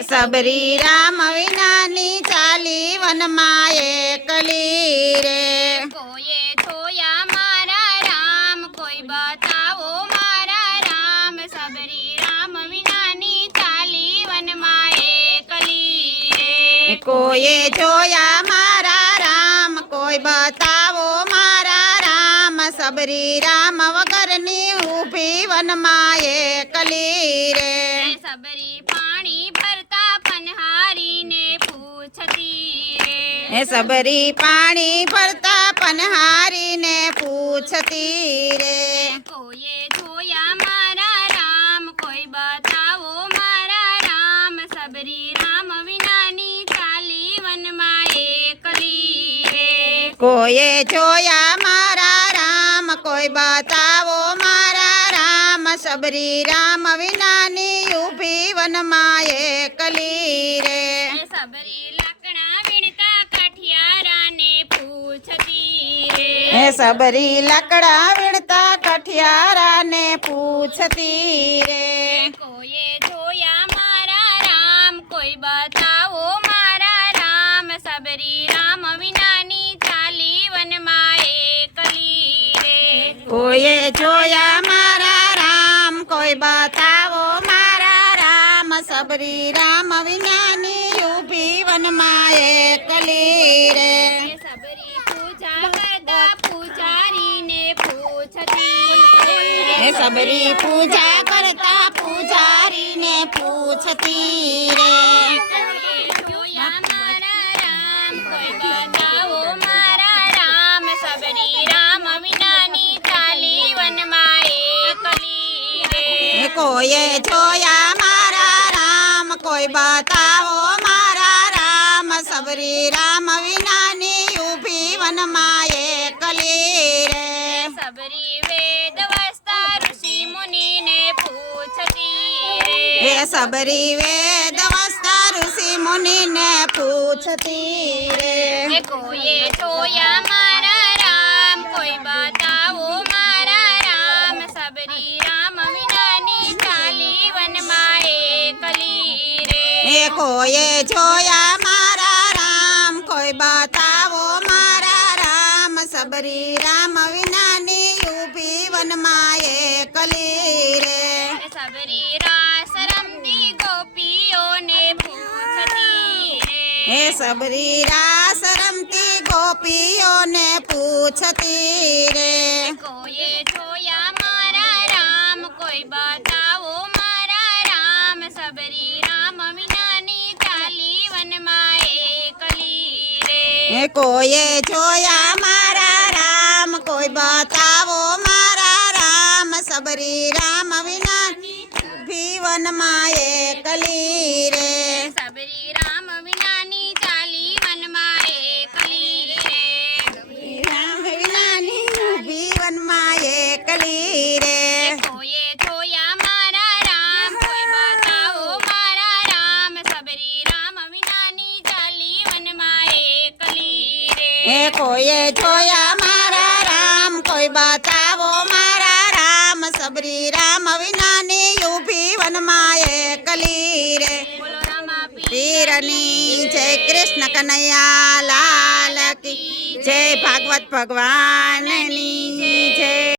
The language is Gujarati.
સબરી રામ વિનાની ચાલી વનમાં એકલી રે કોઈએ જોયા મારા રામ કોઈ બતાવો મારા રામ. સબરી રામ વિનાની ચાલી વનમાં એકલી રે કોઈએ જોયા મારા રામ કોઈ બતાવો મારા રામ. સબરી રામ વગરની ઊભી વનમાં એકલી રે પાણી ભરતા પનહારીને પૂછતી રે. સબરી પાણી ભરતા પનહારીને પૂછતી રે. કોઈએ જોયા મારા રામ કોઈ બતાવો મારા રામ. સબરી રામ વિનાની ચાલી વનમાં એકલી રે. કોઈએ જોયા મારા રામ કોઈ બતાવો મારા રામ. સબરી રામ વિનાની ઊભી વનમાં એકલી રે સબરી લાકડા વીણતા કાઠિયારાને પૂછતી રે સબરી લાકડા વીણતા કઠિયારાને પૂછતી રે કોઈએ જોયા મારા રામ કોઈ બતાવો મારા રામ. સબરી રામ વિનાની ચાલી વનમાં એકલી રે કોઈએ જોયા સબરી રામ વિનાની ઊભી વનમાં એકલી રે. સબરી પૂજા કરતા પૂજારીને પૂછતી સબરી પૂજા કરતા પૂજારીને પૂછતી રે. કોઈએ જોયા કોઈ બતાવો મારા રામ સબરી રામ વિનાની ઊભી વનમાં એકલી રે સબરી વેદ વસ્તા ઋષિ મુનિને પૂછતી રે. સબરી વેદ વસ્તા ઋષિ મુનિને પૂછતી રે. કોઈએ જોયા મારા રામ કોઈ બતાવો મારા રામ. સબરી રામ વિનાની ઊભી વનમાં એકલી રે સબરી રાસ રમતી ગોપીઓને હે સબરી રાસ રમતી ગોપીઓને પૂછતી રે. કોઈએ હે કોઈએ જોયા મારા રામ, કોઈ બતાવો મારા રામ, સબરી રામ વિના ભીવનમાં એકલી રે હે કોઈએ જોયા મારા રામ, કોઈ બતાવો મારા રામ, સબરી રામ વિનાની ઊભી વનમાં એકલી રે પીરની જય કૃષ્ણ કનૈયા લાલ કી. જય ભાગવત ભગવાનની જય.